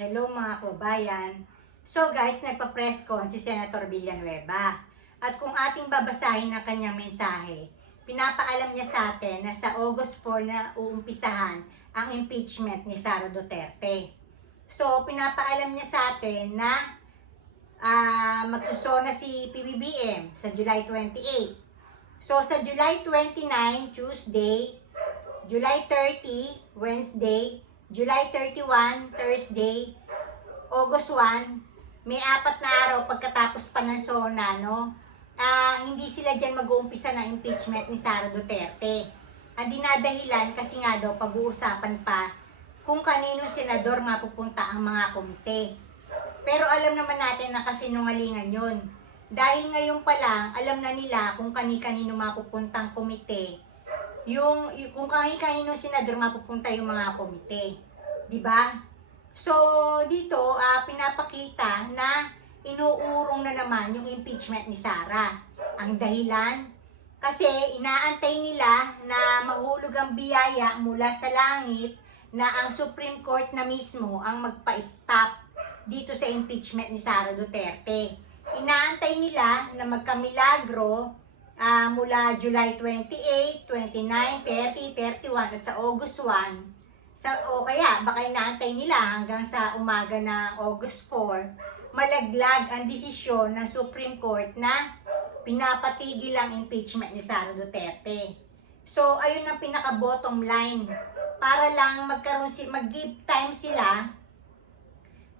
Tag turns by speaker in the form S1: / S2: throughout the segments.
S1: Hello mga kababayan. So guys, nagpa-press con si Senator Villanueva. At kung ating babasahin ang kanyang mensahe, pinapaalam niya sa atin na sa August 4 na uumpisahan ang impeachment ni Sara Duterte. So, pinapaalam niya sa atin na ah, magsusona si PBBM sa July 28. So, sa July 29, Tuesday, July 30, Wednesday, July 31, Thursday, August 1, may apat na araw pagkatapos pa ng SONA, no? Ah, hindi sila dyan mag-uumpisa ng impeachment ni Sara Duterte. Ang dinadahilan kasi nga daw pag-uusapan pa kung kanino senador mapupunta ang mga komite. Pero alam naman natin na kasinungalingan yun. Dahil ngayon pa lang, alam na nila kung kani-kanino mapupuntang komite yung, yung kung kani-kanino senador mapupunta yung mga komite. 'Di ba? So, dito ah, pinapakita na inuurong na naman yung impeachment ni Sara. Ang dahilan kasi inaantay nila na mahulog ang biyaya mula sa langit na ang Supreme Court na mismo ang magpa-stop dito sa impeachment ni Sara Duterte. Inaantay nila na magkamilagro ah, mula July 28, 29, 30, 31 at sa August 1 sa o kaya baka inaantay nila hanggang sa umaga ng August 4 malaglag ang desisyon ng Supreme Court na pinapatigil ang impeachment ni Sara Duterte. So ayun ang pinaka bottom line para lang magkaroon si mag-give time sila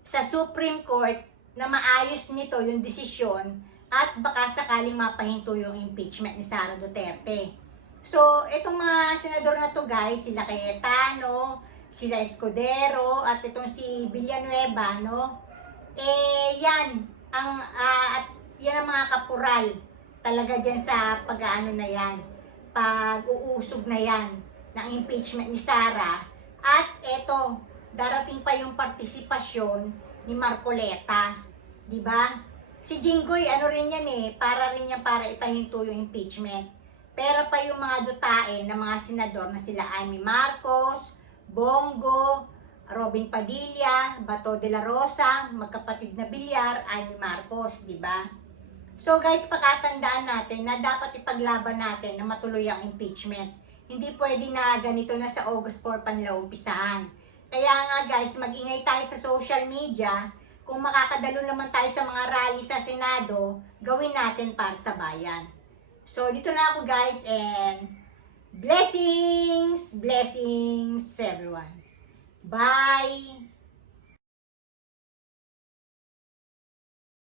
S1: sa Supreme Court na maayos nito yung desisyon at baka sakaling mapahinto yung impeachment ni Sara Duterte. So, itong mga senador na to guys, sila Cayetano, sila Escudero, at itong si Villanueva, no? Eh, yan, ang, ah, at yan ang mga kapural talaga dyan sa pag-ano na yan, pag-uusog na yan ng impeachment ni Sara. At eto, darating pa yung partisipasyon ni Marcoleta, di ba? Si Jinggoy, ano rin yan eh, para rin yan para ipahinto yung impeachment. Pero pa yung mga dutae ng mga senador na sila Amy Marcos, Bongo, Robin Padilla, Bato de la Rosa, magkapatid na Bilyar, Amy Marcos, di ba? So guys, pakatandaan natin na dapat ipaglaban natin na matuloy ang impeachment. Hindi pwede na ganito na sa August 4 pa nila umpisahan. Kaya nga guys, mag-ingay tayo sa social media. Kung makakadalo naman tayo sa mga rally sa Senado, gawin natin para sa bayan. So, dito na ako guys and blessings, blessings everyone. Bye!